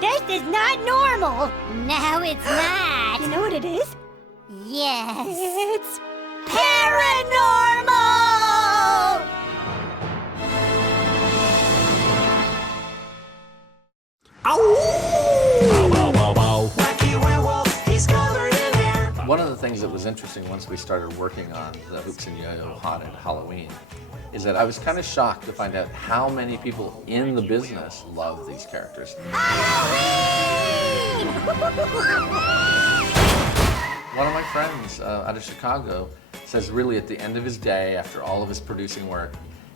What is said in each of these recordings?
This is not normal. No, it's not. You know what it is? Yes. It's paranormal! Wacky werewolf, he's covered in hair. One of the things that was interesting once we started working on the Hoops and Yo-Yo Haunted Halloween is that I was kind of shocked to find out how many people in the business love these characters. One of my friends out of Chicago says really at the end of his day, after all of his producing work,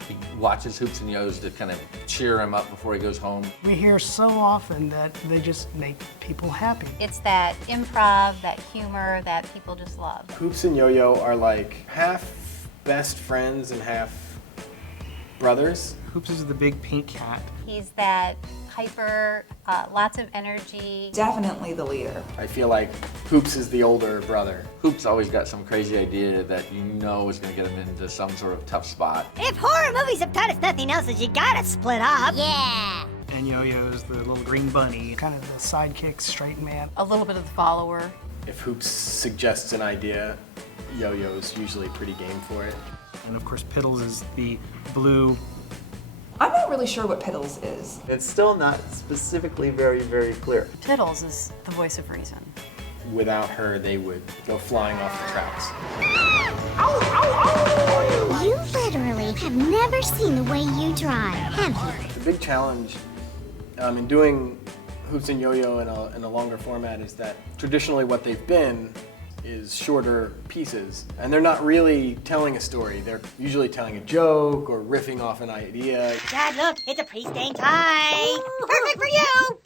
he watches Hoops and Yo's to kind of cheer him up before he goes home. We hear so often that they just make people happy. It's that improv, that humor that people just love. Hoops and Yo-Yo are like half best friends and half brothers. Hoops is the big pink cat. He's that hyper, lots of energy. Definitely the leader. I feel like Hoops is the older brother. Hoops always got some crazy idea that you know is going to get him into some sort of tough spot. If horror movies have taught us nothing else, is you gotta split up. Yeah. And Yo-Yo's the little green bunny, kind of the sidekick, straight man. A little bit of the follower. If Hoops suggests an idea, Yo-Yo's usually pretty game for it. And of course, Piddles is the blue. I'm not really sure what Piddles is. It's still not specifically very, very clear. Piddles is the voice of reason. Without her, they would go flying off the tracks. You literally have never seen the way you drive, have you? The big challenge in doing Hoops and Yo-Yo in a longer format is that traditionally what they've been is shorter pieces, and they're not really telling a story. They're usually telling a joke or riffing off an idea. Dad, look, it's a pre-stained tie. Perfect for you.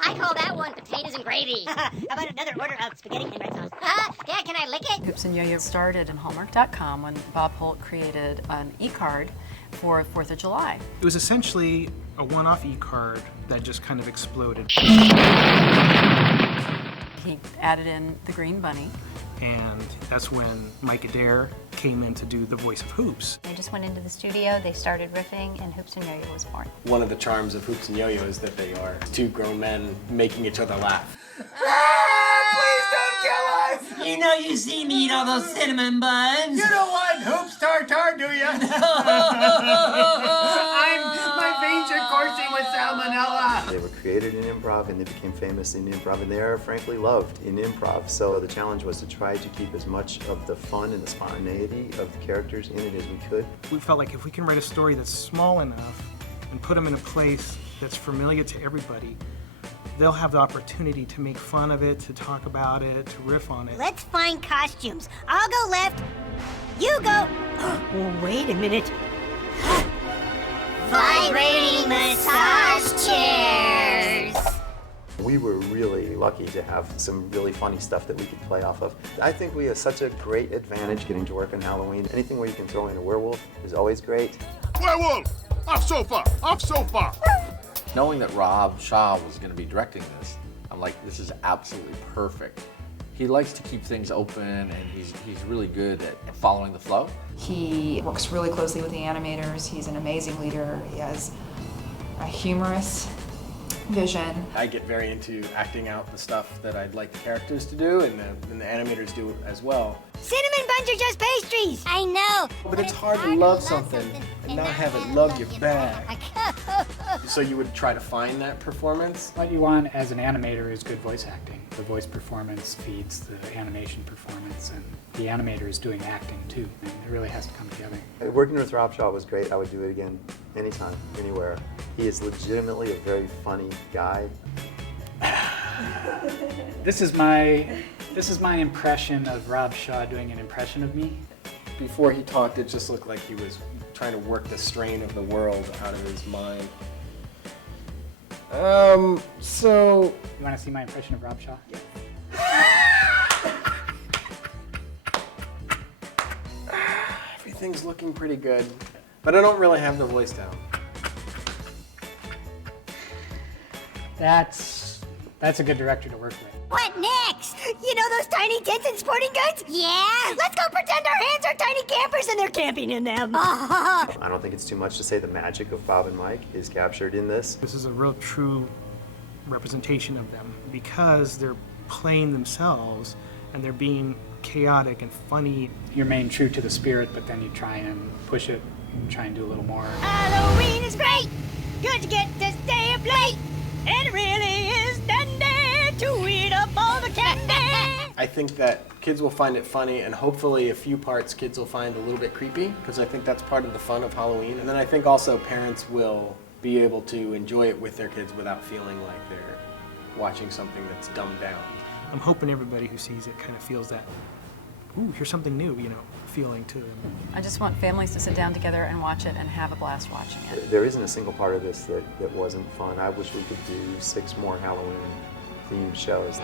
I call that one potatoes and gravy. How about another order of spaghetti and red sauce? Dad, can I lick it? Hoops and Yo-Yo started in Hallmark.com when Bob Holt created an e-card for 4th of July. It was essentially a one-off e-card that just kind of exploded. He added in the green bunny. And that's when Mike Adair came in to do the voice of Hoops. They just went into the studio, they started riffing, and Hoops and Yo-Yo was born. One of the charms of Hoops and Yo-Yo is that they are two grown men making each other laugh. Please don't kill us! You know you see me eat all those cinnamon buns. You don't want hoops tartar, do you? My veins are coursing with salmonella. They were created in improv and they became famous in improv, and they are frankly loved in improv. So the challenge was to try to keep as much of the fun and the spontaneity of the characters in it as we could. We felt like if we can write a story that's small enough and put them in a place that's familiar to everybody, they'll have the opportunity to make fun of it, to talk about it, to riff on it. Let's find costumes. I'll go left. You go. Oh, wait a minute. Vibrating massage chairs. We were really lucky to have some really funny stuff that we could play off of. I think we have such a great advantage getting to work on Halloween. Anything where you can throw in a werewolf is always great. Werewolf! Off sofa! Off sofa! Knowing that Rob Shaw was going to be directing this, I'm like, this is absolutely perfect. He likes to keep things open, and he's really good at following the flow. He works really closely with the animators. He's an amazing leader. He has a humorous vision. I get very into acting out the stuff that I'd like the characters to do, and the animators do as well. Cinnamon buns are just pastries. I know. But it's hard to love something and not have it love you back. So you would try to find that performance? What you want as an animator is good voice acting. The voice performance feeds the animation performance, and the animator is doing acting too. And it really has to come together. Working with Rob Shaw was great. I would do it again anytime, anywhere. He is legitimately a very funny guy. This is my impression of Rob Shaw doing an impression of me. Before he talked, it just looked like he was trying to work the strain of the world out of his mind. So... You want to see my impression of Rob Shaw? Yeah. Everything's looking pretty good, but I don't really have the voice down. That's a good director to work with. What next? You know those tiny tents and sporting goods? Yeah? Let's go pretend our hands are tiny campers and they're camping in them. I don't think it's too much to say the magic of Bob and Mike is captured in this. This is a real true representation of them because they're playing themselves and they're being chaotic and funny. You remain true to the spirit, but then you try and push it and try and do a little more. Halloween is great. Good to get to stay up late. And it really is dandy to eat up all the candy. I think that kids will find it funny, and hopefully a few parts kids will find a little bit creepy, because I think that's part of the fun of Halloween. And then I think also parents will be able to enjoy it with their kids without feeling like they're watching something that's dumbed down. I'm hoping everybody who sees it kind of feels that, ooh, here's something new, feeling to them. I just want families to sit down together and watch it and have a blast watching it. There isn't a single part of this that wasn't fun. I wish we could do 6 more Halloween themed shows.